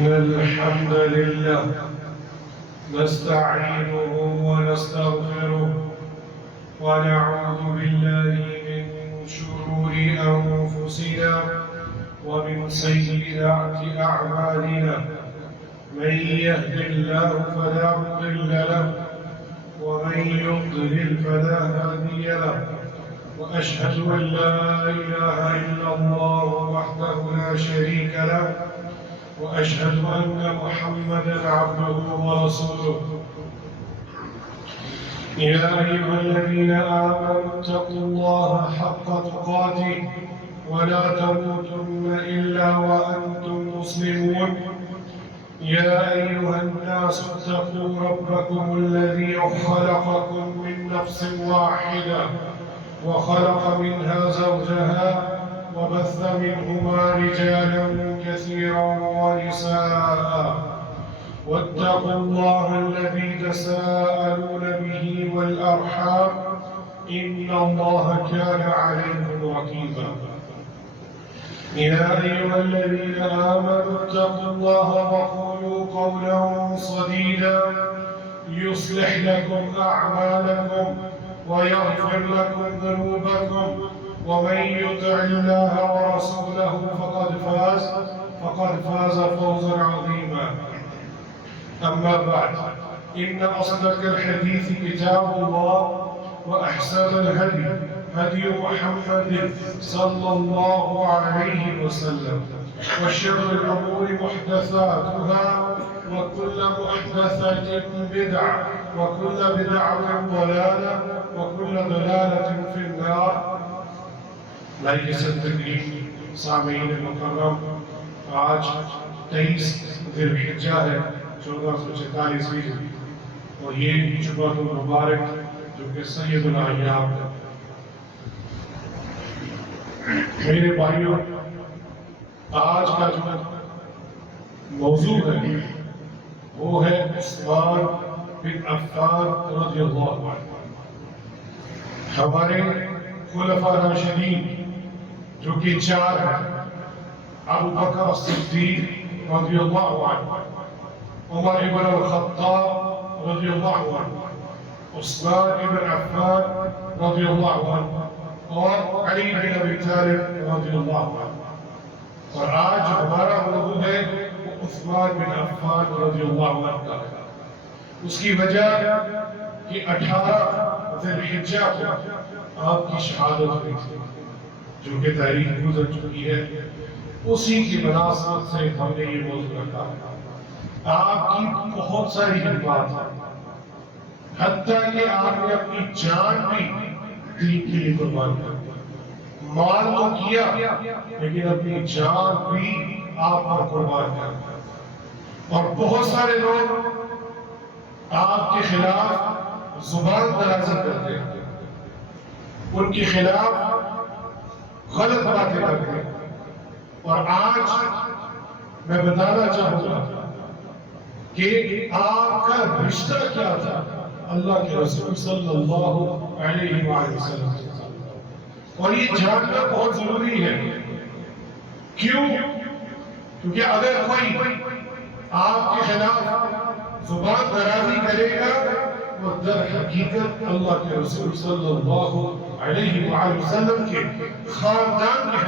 إن الحمد لله نستعينه ونستغفره ونعوذ بالله من شرور أنفسنا ومن سيئات أعمالنا. من يهد الله فلا مضل له ومن يضلل فلا هادي له. وأشهد أن لا إله إلا الله وحده لا شريك له وأشهد أن محمدًا عبده ورسوله. يا أيها الذين آمنوا اتقوا الله حق تقاته ولا تموتن إلا وأنتم مسلمون. يا أيها الناس اتقوا ربكم الذي خلقكم من نفس واحدة وخلق منها زوجها وبث منهما رجالا كثيرا ونساء. واتقوا الله الذي تساءلون به والأرحام إن الله كان عليكم رقيبا. يا أيها الذين آمنوا اتقوا الله وقولوا قولا سديدا يصلح لكم أعمالكم ويغفر لكم ذنوبكم ومن يطع الله ورسوله فقد فاز فوزا عظيما. أما بعد، إن أصدق الحديث كتاب الله وأحسن الهدي هدي محمد صلى الله عليه وسلم وشر الأمور محدثاتها وكل محدثة بدعة وكل بدعة ضلالة وكل ضلالة في النار. لائق تقریب سامعین مکرم، آج 23 ذی الحجہ ہے 1446 ہجری اور یہ جمعۃ المبارک جو کہ سید الایام ہے. میرے بھائیوں، آج کا جو موضوع ہے وہ ہے عثمان بن عفان رضی اللہ عنہ. ہمارے خلفاء راشدین جو کہ 4 ہیں: ابو بکر صدیق رضی اللہ عنہ، عمر بن الخطاب رضی اللہ عنہ، عثمان بن عفان رضی اللہ عنہ اور علی بن ابی طالب رضی اللہ عنہ. اور آج ہمارا موضوع ہے وہ عثمان بن عفان رضی اللہ عنہ کا ہے. اس کی وجہ کہ 18 ذی الحجہ کو آپ کی شہادت ہوئی تھی جو کہ تاریخ گزر چکی ہے. اسی کی مناسبت سے ہم نے یہ موضوع رکھا ہے. آپ کی بہت ساری خدمات ہیں، حتیٰ کہ آپ نے اپنی جان بھی دین کے لیے قربان کر دی. مال تو کیا لیکن اپنی جان بھی آپ پر قربان کر دی. اور بہت سارے لوگ آپ کے خلاف زبان درازی کرتے ہیں، ان کے خلاف غلط باتیں کرتے ہیں. اور آج میں بتانا چاہوں گا کہ آپ کا رشتہ کیا تھا اللہ کے رسول صلی اللہ علیہ وآلہ وسلم. اور یہ جاننا بہت ضروری ہے. کیوں؟ کیونکہ اگر کوئی آپ کے خلاف زبان درازی کرے گا وہ در حقیقت اللہ کے رسول صلی اللہ علیہ وآلہ وسلم کے خاندان کے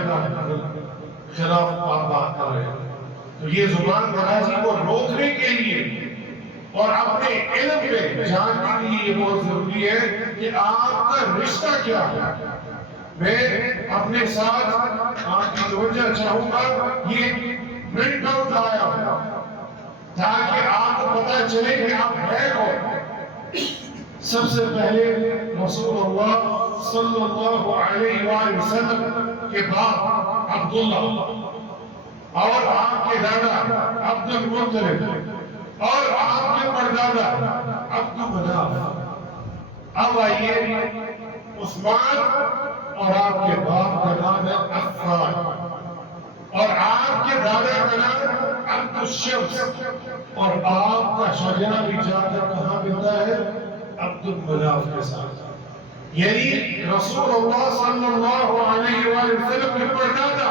خلاف بات کر رہے ہیں. تو یہ زبان درازی کو روکنے کے لیے اور اپنے علم میں جاننے کے لیے یہ بہت ضروری ہے کہ آپ کا رشتہ کیا ہے. میں اپنے ساتھ آپ کی توجہ چاہوں گا، یہ پرنٹ آؤٹ لایا ہوں تاکہ آپ کو پتہ چلے کہ آپ ہے کون. سب سے پہلے رسول اللہ صلی اللہ علیہ وآلہ وسلم کے باپ عبداللہ اور آپ کے دادا عبد المطلب اور آپ کے پردادا عبد مناف. اب آئیے، عثمان اور آپ کے باپ کا نام ہے عفان اور آپ کے دادا کا نام عبد الشمس اور آپ کا شجرہ بھی جا کر کہاں ملتا ہے؟ عبد المناف کے ساتھ. یعنی رسول اللہ صلی اللہ علیہ وآلہ وسلم کے پردادا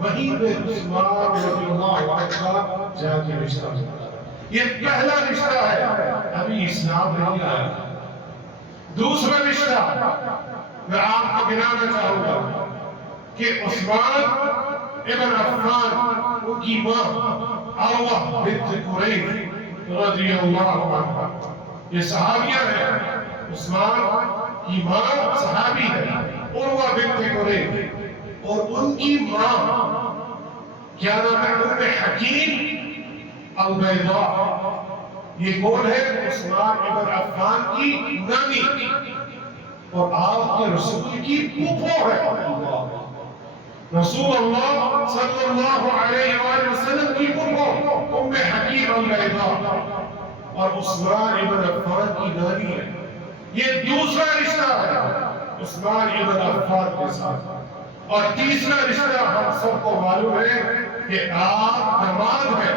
وہیں پہ عثمان رضی اللہ عنہ کا جا کے رشتہ ہوتا ہے. یہ پہلا رشتہ ہے، ابھی اسلام نہیں آیا. دوسرا رشتہ میں آپ کو گنانا چاہوں گا کہ عثمان ابن عفان ان کی ماں عروہ بنت قریظ رضی اللہ عنہ، یہ صحابیہ ہے. عثمان کی ماں صحابی ہے عروہ بنت قریظ، اور ان کی ماں کیا نام ہے؟ ام حکیم البیضاء. یہ کون ہے؟ عثمان ابن عفان کی نانی اور آپ کے رسول کی پھوپھو ہے. رسول اللہ صلی اللہ علیہ وآلہ وسلم کی پھوپھو ام حکیم البیضاء اور عثمان ابن عفان کی نانی ہے. یہ دوسرا رشتہ ہے عثمان ابن عفان کے ساتھ. اور تیسرا رشتہ ہم سب کو معلوم ہے کہ آپ داماد ہیں،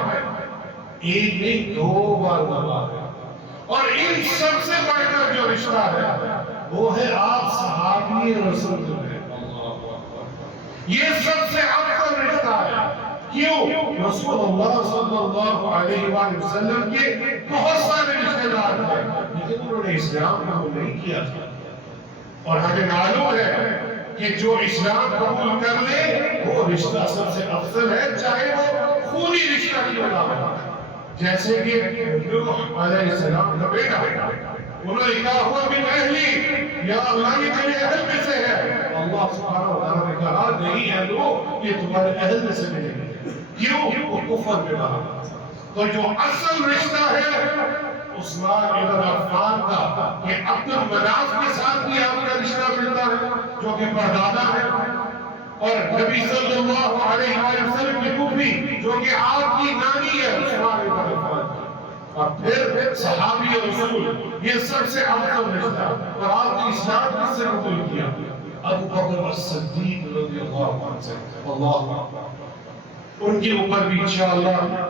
ایک نہیں دو بار داماد ہیں. اور ان سب سے بڑھ کر جو رشتہ ہے وہ ہے آپ صحابی رسول ہیں. یہ سب سے افضل رشتہ ہے. کیوں؟ رسول اللہ صلی اللہ علیہ وآلہ وسلم کے بہت سارے رشتہ دار ہیں لیکن انہوں نے اسلام قبول نہیں کیا تھا. اور ہمیں معلوم ہے کہ جو اسلام قبول کر لے وہ رشتہ سب سے افضل ہے، چاہے وہ خونی رشتہ کیوں نہ ہو. جیسے کہ نوح علیہ السلام کا بیٹا، انہوں نے کہا ہوا من اہلی، یا اللہ یہ تیرے اہل میں سے ہے. اللہ سبحانہ وتعالیٰ نے کہا نہیں ہے لوگ یہ تمہارے اہل میں سے نہیں ہے. کیوں؟ وہ کفر میں رہا. تو جو اصل رشتہ ہے عثمان ابن عفان کا کہ عبد المناف کے ساتھ بھی آپ کا رشتہ ملتا ہے جو کہ پردادا ہے، اور نبی صلی اللہ علیہ وسلم کی پھوپھی جو کہ آپ کی نانی ہے عثمان ابن عفان، اور پھر صحابی رسول. یہ سب سے افضل رشتہ. اور آپ نے اسلام کس سے قبول کیا؟ ابو بکر الصدیق رضی اللہ عنہ سے. اللہ اکبر. ان کے اوپر بھی انشاءاللہ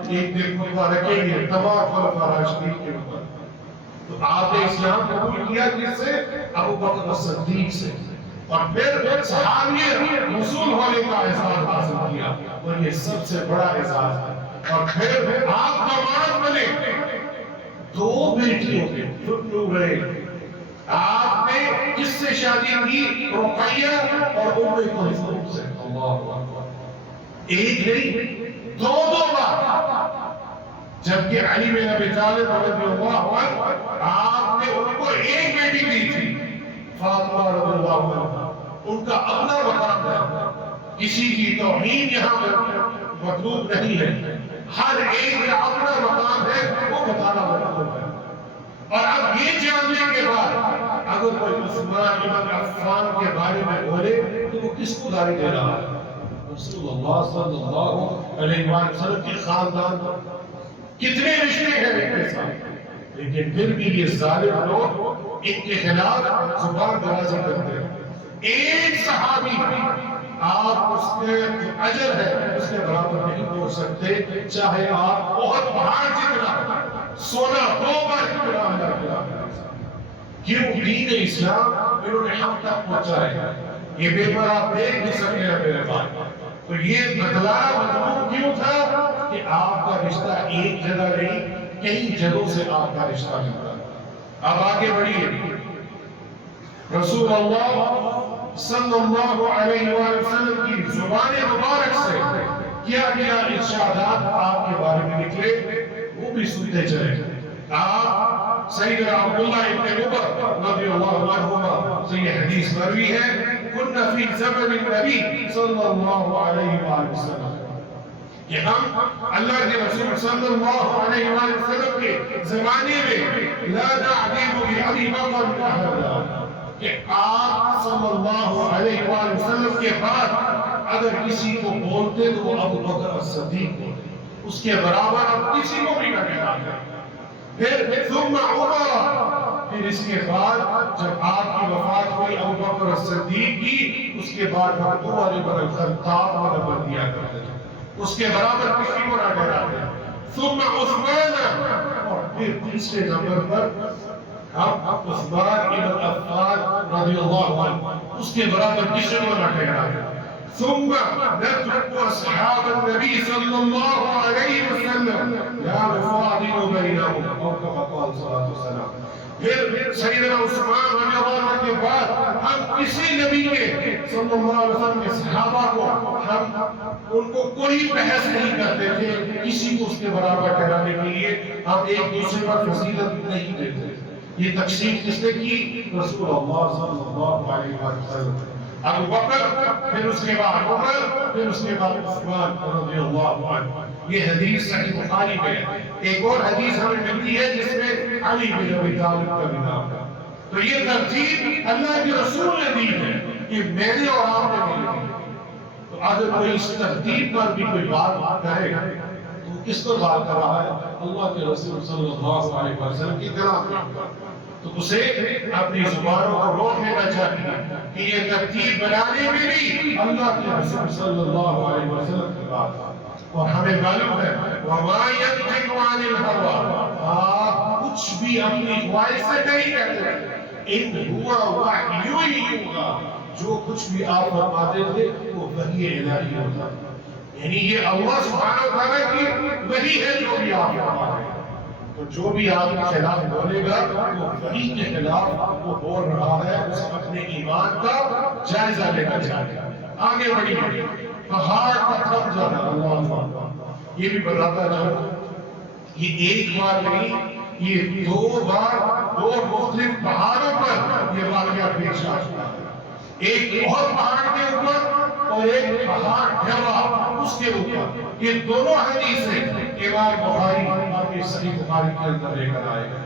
ایک دن خطبہ رکھیں گے تمام خلفاء راشدین کے اوپر. تو آپ نے اسلام قبول کیا کس سے؟ ابو بکر الصدیق سے. اور پھر صحابی رسول ہونے کا اعزاز حاصل کیا، اور یہ سب سے بڑا اعزاز ہے. اور پھر آپ داماد بنے. دو بیٹیوں کے فتنو رہے. آپ نے کس سے شادی کی؟ رقیہ اور ام کلثوم سے. اللہ اکبر. ایک نہیں دو بار. جبکہ علی بن ابی طالب رضی اللہ عنہ آپ نے ان کو ایک بیٹی دی تھی فاطمہ رضی اللہ عنہ. ان کا اپنا مقام ہے، کسی کی توہین یہاں مطلوب نہیں ہے. ہر ایک کا اپنا مقام ہے، وہ بتانا مطلوب ہے. اور اب یہ جاننے کے بعد اگر کوئی عثمان ابن عفان کے بارے میں بولے تو وہ کس کو گالی دے رہا ہے؟ رسول اللہ صلی اللہ علیہ وسلم کے خاندان کتنے رشتے ہیں ان کے ساتھ، لیکن پھر بھی یہ ظالم لوگ ان کے خلاف زبان درازی کرتے ہیں. ایک صحابی آپ اس کے جو اجر ہے اس کے برابر نہیں پہنچ سکتے، چاہے آپ بہت پہاڑ جتنا سونا دو بار کتنا اللہ کیا. کیوں؟ دین اسلام انہوں نے ہم تک پہنچائے. یہ پیپر آپ دیکھ نہیں سکتے ہیں میرے بات. تو یہ بتلانا مطلوب کیوں تھا کہ آپ کا رشتہ ایک جگہ نہیں کئی جگہوں سے آپ کا رشتہ ملتا. اب آگے بڑھیے. رسول اللہ صلی اللہ علیہ وآلہ وسلم کی زبان مبارک سے کیا کیا ارشادات آپ کے بارے میں نکلے وہ بھی سنتے چلے. آپ سیدنا عبداللہ ابن عمر رضی اللہ عنہما سے یہ حدیث مروی ہے كنا في زمن النبي صلی اللہ علیہ وآلہ وسلم کہ ہم اللہ کے رسول صلی اللہ علیہ وآلہ وسلم کے زمانے میں لا نعدیم بأبی بکر احدا کہ آپ صلی اللہ علیہ وآلہ وسلم کے بعد اگر کسی کو بولتے تو وہ ابو بکر الصدیق ہوتے، اس کے برابر آپ کسی کو بھی نہ کہتے. پھر ثم عمر، پھر اس کے بعد جب آپ کی وفات ہوئی ابو بکر الصدیق کی، اس کے بعد ہم عمر بن الخطاب کو نمبر دیا کرتے تھے، اس کے برابر کسی کو نہ کہتے. ثم عثمان، اور پھر تیسرے نمبر پر ہم عثمان ابن عفان رضی اللہ عنہ، اس کے برابر کسی کو نہ کہتے. ثم نترك أصحاب النبي صلى الله عليه وسلم لا نفاضل بينهم أو كما قال صلى الله عليه وسلم. پھر سیدنا عثمان رضی اللہ عنہ کے بعد ہم کسی نبی کے صلی اللہ علیہ وسلم کے صحابہ کو ہم ان کو کوئی بحث نہیں کرتے تھے، کسی کو اس کے برابر ٹھہرانے کے لیے ہم ایک دوسرے پر فضیلت نہیں دیتے. یہ تقسیم کس نے کی؟ رسول اللہ صلی اللہ علیہ وسلم. ابو بکر، پھر اس کے بعد عمر، پھر اس کے بعد عثمان رضی اللہ عنہ. یہ حدیث صحیح بخاری میں ہے. ایک اور حدیث ہمیں ملتی ہے جس میں علی بن ابی طالب کا بھی نام ہے. تو یہ ترتیب اللہ کے رسول نے دی ہے کہ میں نے اور آپ نے دی ہے. تو اگر کوئی اس ترتیب پر بھی کوئی بات کرے تو کس پر بات کر رہا ہے؟ اللہ کے رسول صلی اللہ علیہ وسلم کی طرح. تو اسے اپنی زبانوں کو روک لینا چاہیے کہ یہ ترتیب بنانے میں بھی اللہ کے رسول صلی اللہ علیہ وسلم کی بات ہے. اور ہمیں معلوم ہے وَمَا يَنْطِقُ عَنِ الْهَوَىٰ، آپ کچھ بھی اپنی خواہش سے نہیں کہتے. اِنْ هُوَ وَحْيٌ يُوحَىٰ، جو کچھ بھی آپ فرماتے تھے وہ وحی الہی ہوتا ہے. یعنی یہ اللہ سبحانہ وتعالیٰ کی وحی ہے جو بھی آپ فرماتے ہیں. تو جو بھی آپ کے خلاف بولے گا وہ وحی کے خلاف وہ بول رہا ہے. اسے اپنے ایمان کا جائزہ لینا چاہیے. آگے بڑھیے. پہاڑ کا تھم جانا، اللہ یہ بھی بتاتا چلو یہ ایک بار نہیں، یہ دو بار دو مختلف پہاڑوں پر یہ واقعہ پیش آ چکا ہے. ایک بہت پہاڑ کے اوپر اور ایک پہاڑ ڈھلا اس کے اوپر. یہ دونوں حدیثیں امام بخاری اپنی صحیح بخاری کے اندر لے کر آئے ہیں.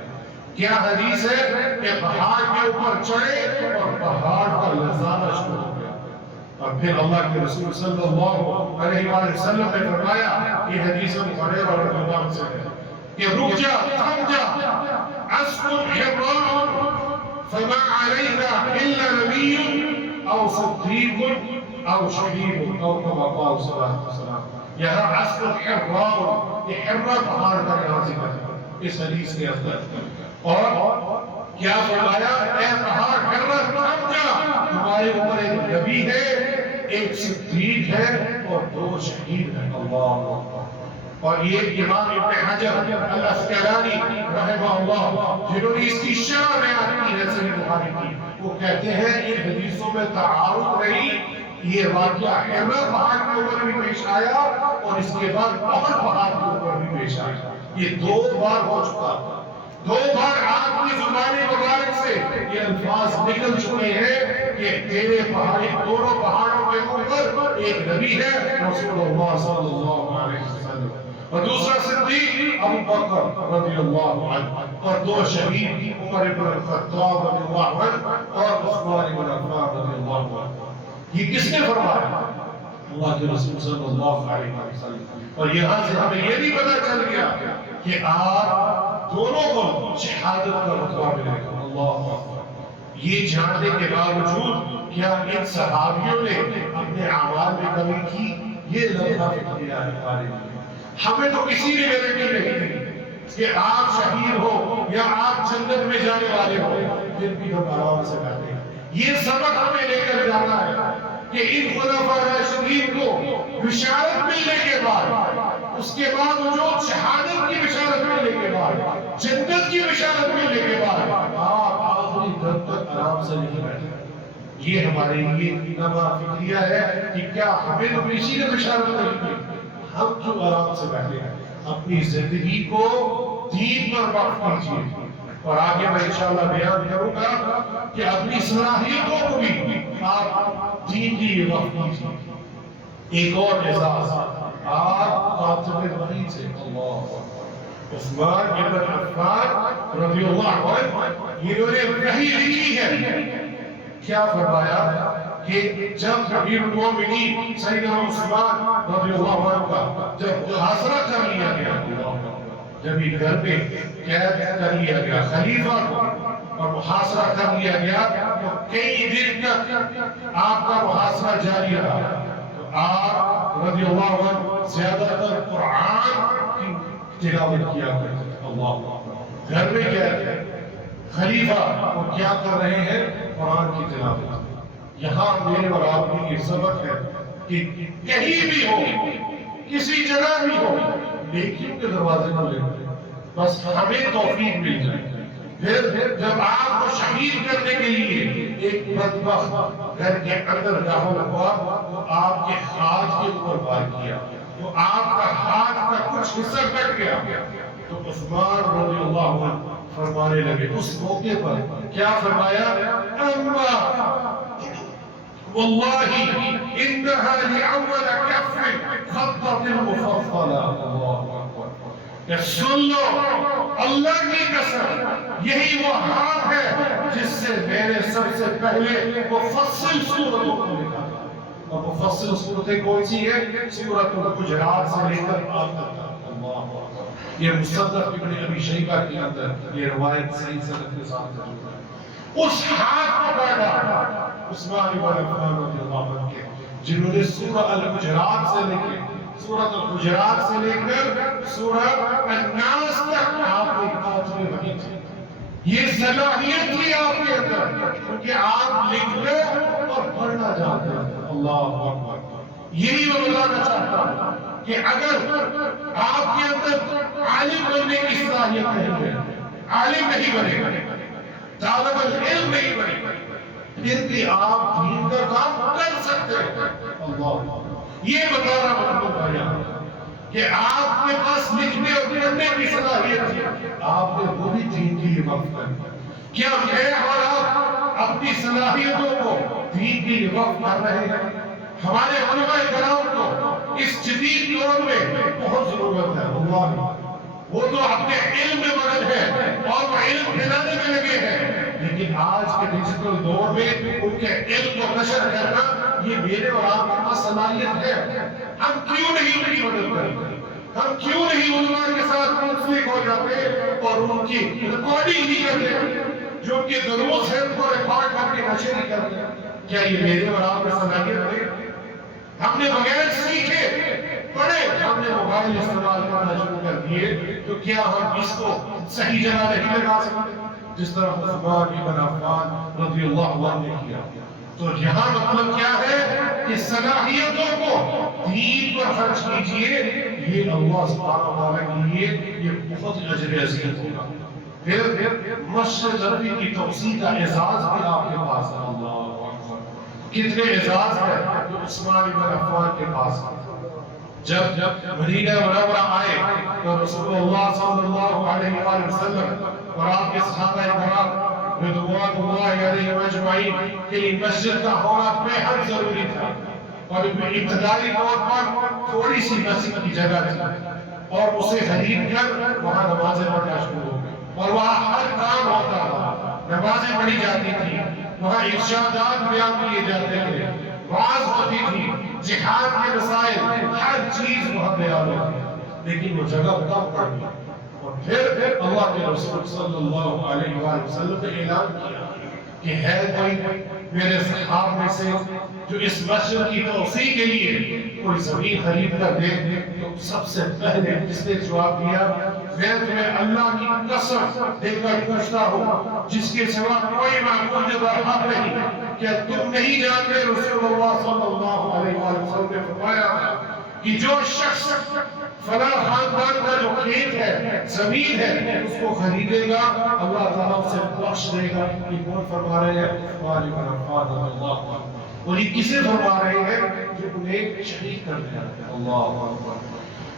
کیا حدیث ہے کہ پہاڑ کے اوپر چڑھے اور پہاڑ پر لرزانا شروع ہو گیا. اور پھر اللہ کے رسول صلی اللہ علیہ وسلم نے فرمایا، یہ حدیث بخاری اور مسلم سے ہے کہ رک جا، تھم جا، اسکن حرام فما علینا الا نبی او صدیق او شہید او کما قال صلی اللہ علیہ وسلم. یہاں اسکن حرام، یہ حرام پہاڑ کا یہاں ذکر ہے اس حدیث کے اندر. اور کیا فرمایا؟ اے پہاڑ حرام تھم جا، تمہارے اوپر ایک نبی ہے، ایک صدیق ہے اور دو شہید ہیں. اللہ اکبر. اور یہ امام ابن حجر الاسقلانی رحمہ اللہ جنہوں نے اس کی شرح بیان کی ہے صحیح بخاری کی، وہ کہتے ہیں ان حدیثوں میں تعارض نہیں. یہ واقعہ حرا پہاڑ کے اوپر بھی پیش آیا اور اس کے بعد احد پہاڑ کے اوپر بھی پیش آیا. یہ دو بار ہو چکا. دو بار آپ کی زبان مبارک سے یہ الفاظ نکل چکے ہیں کہ تیرے پہاڑی دونوں پہاڑوں کے اوپر ایک نبی ہے رسول اللہ صلی اللہ علیہ وسلم، اور دوسرا صدیق ابو بکر رضی اللہ عنہ، اور دو شہید عمر بن الخطاب رضی اللہ عنہ اور عثمان بن عفان رضی اللہ عنہ. یہ کس نے فرمایا؟ اللہ کے رسول صلی اللہ علیہ وسلم. اور یہاں سے ہمیں یہ بھی پتہ چل گیا کہ آپ دونوں کو شہادت کا رتبہ ملے گا. اللہ اکبر. یہ جاننے کے باوجود کیا ان صحابیوں نے اپنے اعمال میں کمی کی؟ یہ لمحہ فکریہ ہے ہمارے لیے. ہمیں تو کسی نے گارنٹی نہیں دی کہ آپ شہید ہو یا آپ جنت میں جانے والے ہو، پھر بھی ہم آرام سے بیٹھے. یہ سبق ہمیں لے کر جانا ہے کہ ان خلفاء راشدین کو بشارت ملنے کے بعد، اس کے بعد جو شہادت کی بشارت ملنے کے بعد، جنت کی بشارت ملنے کے بعد آپ آخری دم تک آرام سے نہیں بیٹھے. یہ ہمارے لیے نما فکریہ ہے کہ کیا ہمیں تو کسی نے بشارت نہیں دی، ہم کیوں آرام سے بیٹھے ہیں؟ اپنی زندگی کو دین پر وقف کیجیے. اور آگے میں انشاءاللہ بیان کروں گا کہ اپنی صلاحیتوں کو بھی آپ دین کی وقف کیجیے. ایک اور اعزاز آپ خاتم وحی سے اللہ عثمان بن عفان رضی اللہ عنہ، انہوں نے وحی لکھی ہے. کیا فرمایا کہ جب امیر المومنین سیدنا عثمان رضی اللہ عنہ کا جب محاصرہ کر لیا گیا، جب یہ گھر پہ قید کر لیا گیا خلیفہ کو اور محاصرہ کر لیا گیا، تو کئی دن تک آپ کا محاصرہ جاری رہا. تو آپ رضی اللہ عنہ زیادہ تر قرآن کی تلاوت کیا کرتے تھے. اللہ گھر میں کیا خلیفہ وہ کیا کر رہے ہیں؟ قرآن کی تلاوت. یہاں میرے اور آپ کے لیے سبق ہے کہ کہیں بھی ہو، کسی جگہ بھی ہو، نیکیوں کے دروازے نہ لے، بس ہمیں توفیق مل جائے۔ پھر جب آپ کو شہید کرنے کے لیے ایک بدبخت گھر کے اندر داخل ہوا تو آپ کے ہاتھ کے اوپر وار کیا تو آپ کا ہاتھ کا کچھ حصہ کٹ گیا، تو عثمان رضی اللہ عنہ فرمانے لگے اس موقع پر کیا فرمایا؟ اما واللہ انہا لأول کف خطت المفضلہ۔ اللہ اکبر، کہ سن لو اللہ کی قسم یہی وہ ہاتھ ہے جس سے میں نے سب سے پہلے مفصل سورتوں کو لکھا تھا۔ اور مفصل سورتیں کون سی ہیں؟ سورۃ الحجرات سے لے کر آخر تک۔ اللہ اکبر، یہ مصنف ابن ابی شیبہ کے اندر یہ روایت صحیح سند کے ساتھ موجود ہے۔ اس ہاتھ کو پیدا عثمان بن عفان رضی اللہ عنہ کے، جنہوں نے سورہ الحجرات سے لے کے سورۃ الحجرات سے لے کر سورہ الناس تک آپ کے ہاتھ میں وحی تھی۔ یہ صلاحیت تھی آپ کے اندر، کیونکہ آپ لکھنا اور پڑھنا جانتے ہیں۔ اللہ اکبر، یہی میں بتانا چاہتا ہوں کہ اگر آپ کے اندر عالم بننے کی صلاحیت نہیں ہے، عالم نہیں بنے، طالب العلم نہیں بنے، پھر بھی آپ دین کا کام کر سکتے ہیں۔ اللہ، یہ بتانا مطلب آیا کہ آپ کے پاس لکھنے اور پڑھنے کی صلاحیت ہے، آپ نے وہ بھی دین کے لیے وقف کر دیا۔ کیا میں اور آپ اپنی صلاحیتوں کو دین کے لیے وقف کر رہے ہیں؟ ہمارے علماء کرام کو اس جدید دور میں بہت ضرورت ہے۔ اللہ، وہ تو اپنے علم میں مگن ہے اور وہ علم پھیلانے میں لگے ہیں، لیکن آج کے ڈیجیٹل دور میں ان کے علم کو نشر کرنا یہ میرے اور آپ کے پاس صلاحیت ہے۔ ہم کیوں نہیں ان کی مدد کرتے؟ ہم کیوں نہیں علماء کے ساتھ منسلک ہو جاتے اور ان کی ریکارڈنگ ہی کرتے؟ جو ان کے دروس ہیں ان کو ریکارڈ کر کے نشر ہی کرتے؟ کیا یہ میرے اور آپ کی صلاحیت ہے؟ ہم نے بغیر سیکھے پڑھے ہم نے موبائل استعمال کرنا شروع کر دیے، تو کیا ہم اس کو صحیح جگہ نہیں لگا سکتے جس طرح عثمان بن عفان رضی اللہ عنہ نے کیا؟ تو یہاں مطلب کیا ہے کہ صلاحیتوں کو دین پر خرچ کیجئے، یہ اللہ سبحانہ وتعالیٰ کے لیے یہ بہت اجر عظیم ہوگا۔ پھر مسجد نبوی کی توسیع کا اعزاز بھی آپ کے پاس ہے۔ اللہ اکبر، کتنے اعزاز ہے جو عثمان بن عفان کے پاس ہے۔ جب مدینہ منورہ آئے تو رسول اللہ صلی اللہ علیہ وآلہ وسلم اور آپ کے صحابہ کرام رضوان اللہ علیہ اجمعین کے لیے مسجد کا ہونا بے حد ضروری تھا، اور ابتدائی طور پر تھوڑی سی مسجد کی جگہ تھی اور اسے خرید کر وہاں نمازیں پڑھنا شروع ہو گئی، اور وہاں ہر کام ہوتا تھا، نمازیں پڑھی جاتی تھی، وہاں ارشادات بیان کیے جاتے تھے، واعظ ہوتی تھی، جہاد کے مسائل، ہر چیز وہاں بیان ہوتی، لیکن وہ جگہ کم پڑ گئی۔ اور پھر اللہ کے رسول صلی اللہ علیہ وآلہ وسلم نے اعلان کیا کہ ہے کوئی میرے صحابہ میں سے جو اس مسجد کی توسیع کے لیے کوئی زمین خرید کر دے؟ تو سب سے پہلے اس نے جواب دیا، میں تمہیں اللہ کی قسم دے کر پوچھتا ہوں جس کے سوا کوئی معبود برحق نہیں، کیا تم نہیں جانتے رسول اللہ صلی اللہ علیہ وآلہ وسلم نے فرمایا کہ جو شخص فلاں خاندان کا جو کھیت ہے، زمین ہے، اس کو خریدے گا اللہ تعالیٰ اسے بخش دے گا۔ یہ کون فرما رہے ہیں؟ عثمان بن عفان رضی اللہ عنہ، اور یہ کسے فرما رہے ہیں؟ جو انہیں شہید کر دیا۔ اللہ اکبر،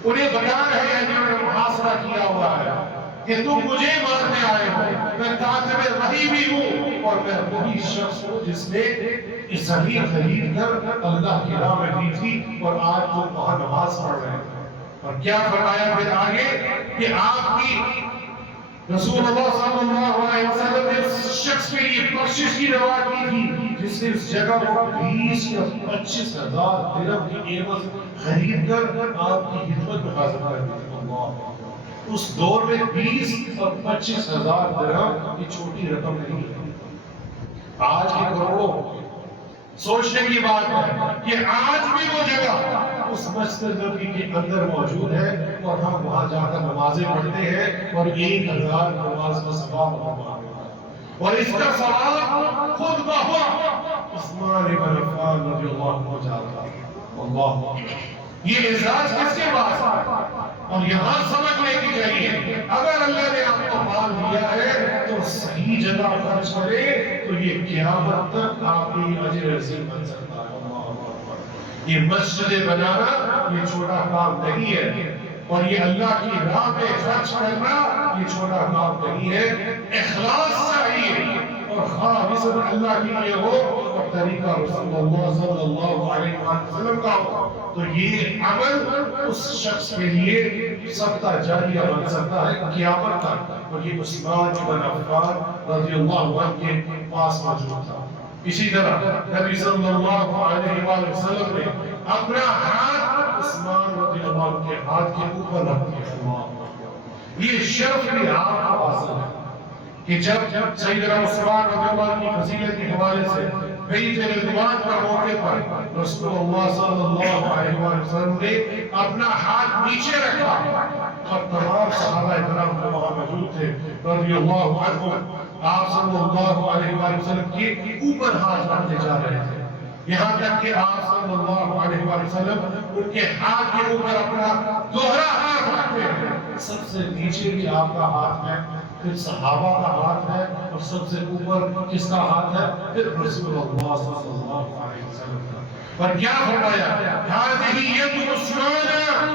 انہیں بتا رہے ہیں جنہوں نے محاصرہ کیا ہوا ہے کہ تم مجھے مارنے آئے ہو، میں کاتب وحی بھی ہوں، اور میں وہی شخص ہوں جس نے اس زمین خرید کر اللہ کی راہ میں دی تھی، اور آج تم وہاں نماز پڑھ رہے ہیں۔ اور کیا فرمایا پھر آگے کہ آپ کی رسول اللہ صلی اللہ علیہ وسلم نے اس شخص کے لیے بخشش کی دعا کی تھی جس نے اس جگہ کو 20 یا 25 ہزار درہم کی عوض خرید کر آپ کی خدمت میں حاضر کر دی۔ اللہ، اس دور میں 20 اور 25 ہزار درہم یہ چھوٹی رقم نہیں ہے، آج کے کروڑوں۔ سوچنے کی بات ہے کہ آج بھی وہ جگہ اس مسجد نبوی کے اندر موجود ہے، اور ہم وہاں جا کر نمازیں پڑھتے ہیں، اور 1000 نماز کا ثواب ہمارا ہے، اور اس کا ثواب خود بخود عثمان بن عفان رضی اللہ عنہ کو جاتا ہے۔ اللہ یہ اعزاز کس کے پاس ہے؟ اور یہاں سمجھنے کی چاہیے اگر اللہ نے آپ کو مال دیا ہے تو صحیح جگہ خرچ کرے تو یہ قیامت تک آپ کی اجر عظیم بن سکتا ہے۔ یہ مسجد بنانا یہ چھوٹا کام نہیں ہے، اور یہ اللہ کی راہ میں خرچ کرنا یہ چھوٹا کام نہیں ہے۔ اخلاص چاہیے اور خالصاً اللہ کے لیے ہو اور طریقہ رسول اللہ صلی اللہ علیہ وسلم کا ہو تو یہ عمل اس شخص کے لیے صدقہ جاریہ بن سکتا ہے قیامت تک۔ اور یہ عثمان بن عفان رضی اللہ عنہ کے پاس موجود تھا۔ اسی طرح نبی صلی اللہ علیہ وآلہ وسلم نے اپنا ہاتھ عثمان رضی اللہ عنہ کے ہاتھ کے اوپر رکھ دیا۔ یہ شرف بھی آپ کو حاصل ہے کہ جب سیدنا عثمان رضی اللہ عنہ کی فضیلت کے حوالے سے بیعت رضوان کا موقع پر رسول اللہ صلی اللہ علیہ وآلہ وسلم نے اپنا ہاتھ نیچے رکھا اور تمام صحابہ اکرام جو وہاں موجود تھے رضی اللہ عنہم آپ صلی اللہ علیہ وآلہ وسلم کے اوپر ہاتھ رکھتے جا رہے تھے، یہاں تک کہ آپ صلی اللہ علیہ وآلہ وسلم ان کے ہاتھ کے اوپر اپنا دوہرا ہاتھ رکھتے ہیں۔ سب سے نیچے بھی آپ کا ہاتھ ہے، پھر صحابہ کا ہاتھ ہے، اور سب سے اوپر کس کا ہاتھ ہے؟ پھر رسول اللہ صلی اللہ علیہ وسلم کا۔ اور کیا فرمایا؟ هذه يد عثمان،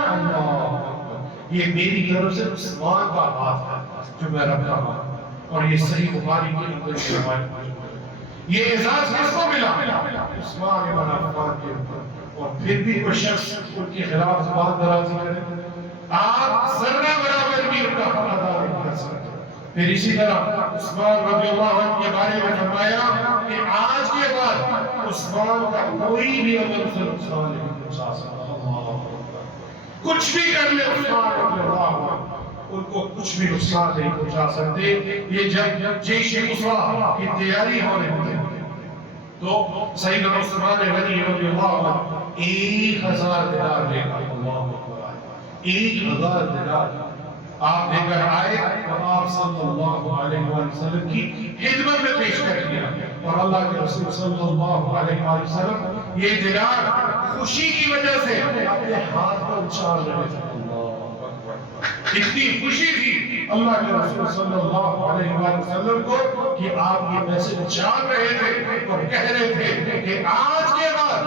اللہ یہ میری طرف سے عثمان کا ہاتھ ہے جو میں رکھ رہا ہوں۔ اور یہ صحیح بخاری کے اندر کی روایت ہے۔ یہ اعزاز کس کو ملا؟ عثمان بن عفان کے اوپر۔ اور پھر بھی کوئی شخص ان کے خلاف زبان درازی کرے آپ ذرہ برابر بھی ان کا حق ادا نہیں کر سکتے۔ پھر اسی طرح عثمان رضی اللہ عنہ کے بارے میں فرمایا کہ آج کے بعد عثمان کا کوئی بھی عمل سے نقصان نہیں پہنچا سکتا۔ کچھ بھی کر لے عثمان رضی اللہ عنہ ان کو کچھ بھی نقصان نہیں پہنچا سکتے۔ یہ جب جیش عسرہ کی تیاری ہونے ہوتے تو سیدنا عثمان غنی رضی اللہ عنہ 1000 دینار لے کر 1000 دینار آپ لے کر آئے اور آپ صلی اللہ علیہ وآلہ وسلم کی خدمت میں پیش کر دیا، اور اللہ کے رسول صلی اللہ علیہ وآلہ وسلم یہ دینار خوشی کی وجہ سے اپنے ہاتھ پر اچھال رہے تھے۔ اتنی خوشی تھی اللہ کے رسول صلی اللہ علیہ وآلہ وسلم کو کہ آپ یہ میسج جان رہے تھے اور کہہ رہے تھے کہ آج کے بعد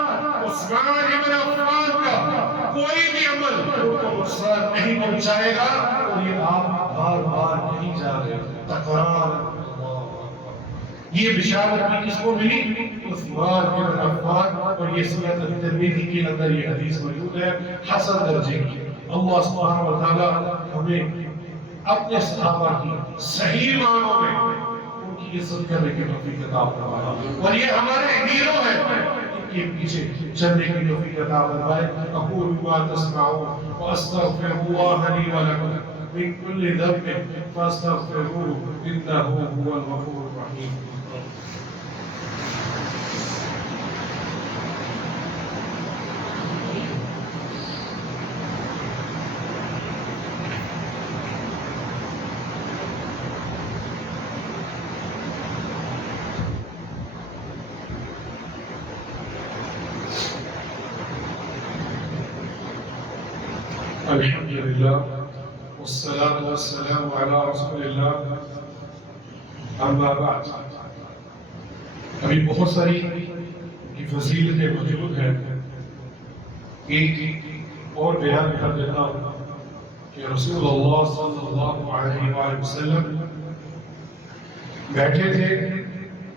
عثمان بن عفان کا کوئی بھی عمل ان کو نقصان نہیں پہنچائے گا۔ اور یہ آپ بار بار نہیں جا رہے تکرار یہ بشارت بھی کس کو ملی؟ عثمان بن عفان۔ اور یہ سنن ترمذی کے اندر یہ حدیث موجود ہے حسن درجے کی۔ اللہ سبحانہ وتعالی ہمیں اپنے صحابہ کی صحیح معنوں میں ان کی عزت کرنے کی توفیق عطا فرمائے، اور یہ ہمارے ہیرو ہیں، ان کے پیچھے چلنے کی توفیق عطا فرمائے۔ اقول ما تسمعون واستغفر الله لي ولكم من كل ذنب فاستغفروه انه هو الغفور الرحيم۔ الحمد للہ والصلاة والسلام علی رسول اللہ، اما بعد۔ ابھی بہت ساری کی فضیلتیں موجود ہیں، ایک اور بیان کر دیتا ہوں کہ رسول اللہ صلی اللہ علیہ وآلہ وسلم بیٹھے تھے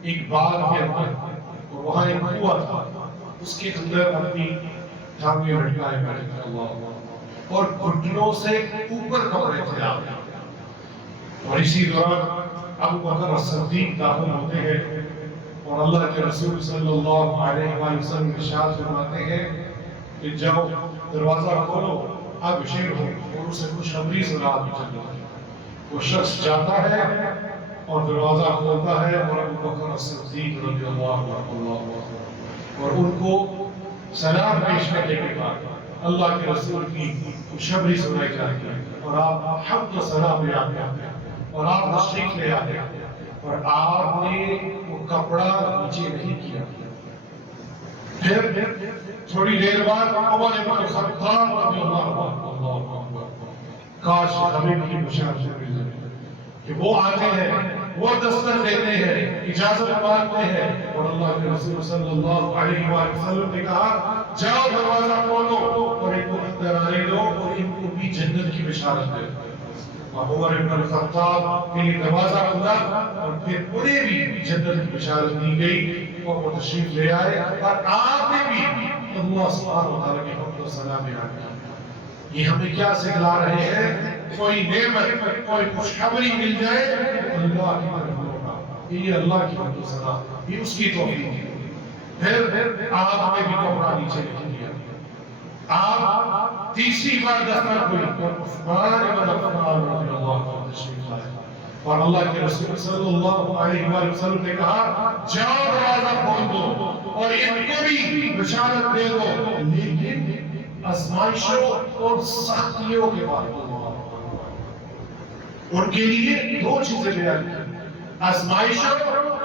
ایک باغ کے اندر، اور وہاں ایک کنواں تھا، اس کے اندر اپنی ٹانگیں لٹکائے بیٹھے تھے اللہ، اور گھٹنوں سے اوپر کپڑے تھے آپ۔ اور اسی دوران ابو بکر صدیق داخل ہوتے ہیں، اور اللہ کے رسول صلی اللہ علیہ وآلہ وسلم ارشاد فرماتے ہیں کہ جاؤ دروازہ کھولو، ابشر ہو، اور اسے خوشخبری سنا دیجیے۔ وہ شخص جاتا ہے اور دروازہ کھولتا ہے، اور ابو بکر صدیق رضی اللہ عنہ اور ان کو سلام پیش کرنے کے بعد اللہ کے رسول کی خوشخبری سنائی جاتی ہے، اور آپ حمد و ثنا میں آتے ہیں، اور آپ تشریف لے آتے ہیں، اور آپ نے وہ کپڑا نیچے نہیں کیا، پھر تھوڑی دیر بعد عمر بن الخطاب رضی اللہ عنہ، کاش ہمیں بھی بشارت مل جائے کہ وہ آتے ہیں، وہ دستک دیتے ہیں، اجازت مانگتے ہیں، اور اللہ کے رسول صلی اللہ علیہ وآلہ وسلم نے کہا جاؤ دروازہ کھولو اور ان کو اندر آنے دو اور ان کو بھی جنت کی بشارت دے۔ اور عمر بن الخطاب کے لیے دروازہ کھلا اور پھر انہیں بھی جنت کی بشارت دی گئی اور وہ تشریف لے آئے، اور آپ نے بھی اللہ سبحانہ وتعالیٰ کے حمد و ثنا بیان کی۔ یہ ہمیں کیا سکھلا رہے ہیں؟ کوئی نعمت، کوئی خوشخبری مل جائے اللہ کی طرف ہوگا، یہ اللہ کی حمد و ثنا، یہ اس کی توفیق ہے۔ پھر آپ نے بھی کپڑا نیچے لکھ دیا، آپ تیسری بار دستک ہوئی اور عثمان بن عفان رضی اللہ عنہ تشریف لائے، اور اللہ کے رسول صلی اللہ علیہ وآلہ وسلم نے کہا جاؤ دروازہ کھول دو اور ان کو بھی بشارت دے دو، لیکن آزمائشوں اور سختیوں کے بعد ان کے لیے دو چیزیں بیان کی، آزمائشوں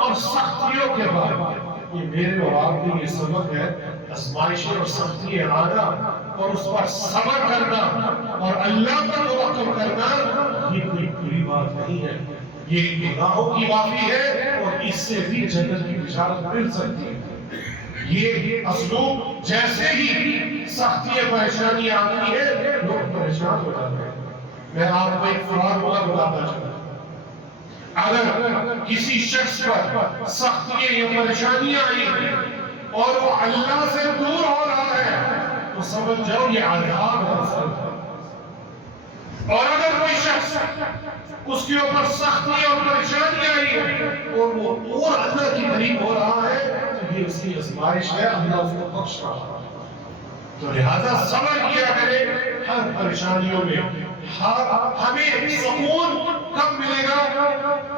اور سختیوں کے بعد۔ یہ میرے اور آپ کے لیے سبق ہے، آزمائشیں اور سختیاں آنا اور اس پر صبر کرنا اور اللہ پر توکل کرنا، یہ کوئی بری بات نہیں ہے، یہ گناہوں کی معافی ہے اور اس سے بھی جنت کی بشارت مل سکتی ہے۔ یہ اسلوب جیسے ہی سختیاں پریشانیاں آتی ہے لوگ پریشان ہو جاتے ہیں۔ میں آپ کو ایک فارمولہ بتاتا چاہتا ہوں، اگر کسی شخص پر سختیاں یا پریشانیاں آئی ہیں اور وہ اللہ سے دور ہو رہا ہے تو سمجھ جاؤ یہ عذاب ہے۔ اور اگر کوئی شخص اس کے اوپر سختیاں اور پریشانیاں آئی ہیں اور وہ اور اللہ کی قریب ہو رہا ہے تو یہ اس کی آزمائش ہے، اللہ اس کو بخش رہا ہے۔ تو لہذا صبر کیا کرے ہر پریشانیوں میں۔ ہمیں سکون کب ملے گا؟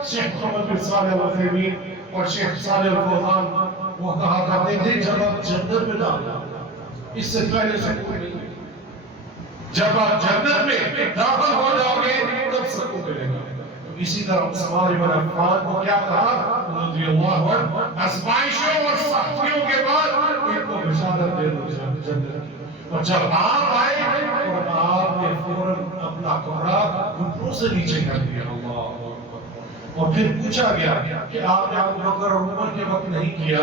شیخ محمد بن صالح العثیمین اور شیخ صالح الفوزان وہ کہا کرتے تھے جب آپ جنت میں داخل، اس سے پہلے سکون نہیں ملے، جب آپ جنت میں داخل ہو جاؤ گے تب سکون ملے گا۔ اسی طرح عثمان بن عفان کو کیا کہا رضی اللہ عنہ، آزمائشوں اور سختیوں کے بعد ان کو بشارت دے دو جنت کی۔ اور جب آپ آئے اور آپ نے فوراً اپنا کپڑا گھٹنوں سے نیچے کر دیا، اللہ، اور پھر پوچھا گیا کہ آپ نے ابو بکر اور عمر کے وقت نہیں کیا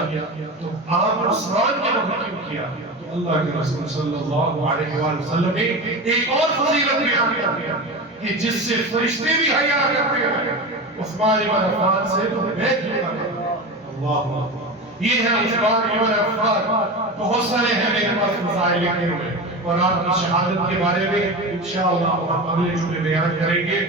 تو آپ عثمان کے وقت کیوں کیا؟ تو اللہ کے رسول صلی اللہ علیہ وآلہ وسلم نے ایک اور فضیلت بیان کیا کہ جس سے فرشتے بھی حیا کرتے ہیں، عثمان بن عفان سے تو میں کیوں نہ کروں؟ اللہ، یہ ہے عثمان بن عفان۔ بہت سارے ہیں میرے پاس مسائل لکھے ہوئے اور آپ کی شہادت کے بارے میں انشاءاللہ ہم اگلے جمعے بیان کریں گے۔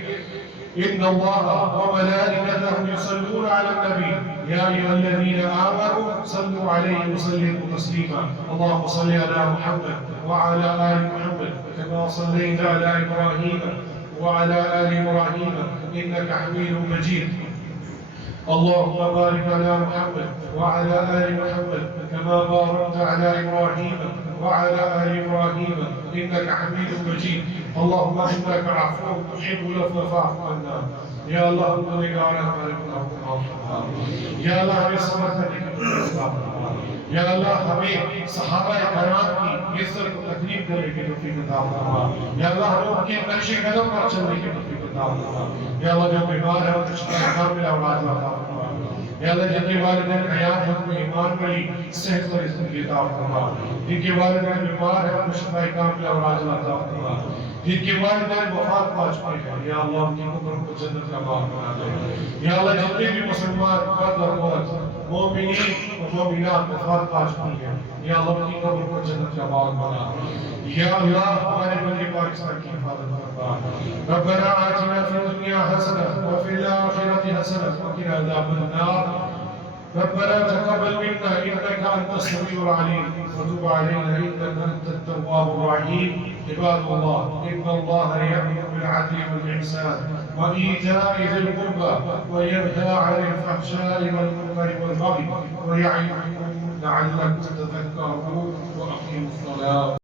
ان اللہ وملائکتہ یصلون علی النبی یا ایھا الذین آمنوا صلوا علیہ وسلموا تسلیما اللهم صل علی محمد وعلى آل محمد كما صليت على إبراهيم وعلى آل إبراهيم إنك حميد مجيد اللهم بارك على محمد وعلى آل محمد كما باركت على إبراهيم وعلى آل إبراهيم إنك حميد مجيد اللهم إنك عفو تحب العفو فاعف عنا یا اللہ ہم کو نگاہ ہمارے گناہوں کو معاف فرما، یا اللہ ہمیں صبر کرنے کی توفیق عطا فرما، یا اللہ ہمیں صحابہ کرام کی عزت و تکریم کرنے کی توفیق عطا فرما، یا اللہ ہمیں ان کے نقش قدم پر چلنے کی توفیق عطا فرما، یا اللہ جو بیمار ہے ان کو شفا کاملہ اولاد عطا فرما، یا اللہ جن کے والدین حیات ہیں ان کو ایمان والی صحت اور زندگی عطا فرما، جن کے والدین بیمار ہیں ان کو شفا کاملہ اولاد عطا فرما، جن کے والدین وفات پا چکے ہیں یا اللہ ان کی قبر کو جنت کا باغ بنا دے، یا اللہ جتنے بھی مسلمان مرد اور عورت مومنین اور مومنات وفات پا چکی ہیں یا اللہ ان کی قبر کو جنت کا باغ بنا، یا اللہ ہمارے ملک پاکستان کی حفاظت فرما۔ ربنا آتنا فی الدنیا حسنہ وفی الآخرۃ حسنہ وقنا عذاب النار۔ ربنا تقبل منا انك انت السميع العليم وتب علينا انك انت التواب الرحيم۔ عباد الله ان الله يأمر بالعدل والإحسان وإيتاء ذي القربى وينهى عن الفحشاء والمنكر والبغي ويعظكم لعلكم تذكرون وأقيموا الصلاة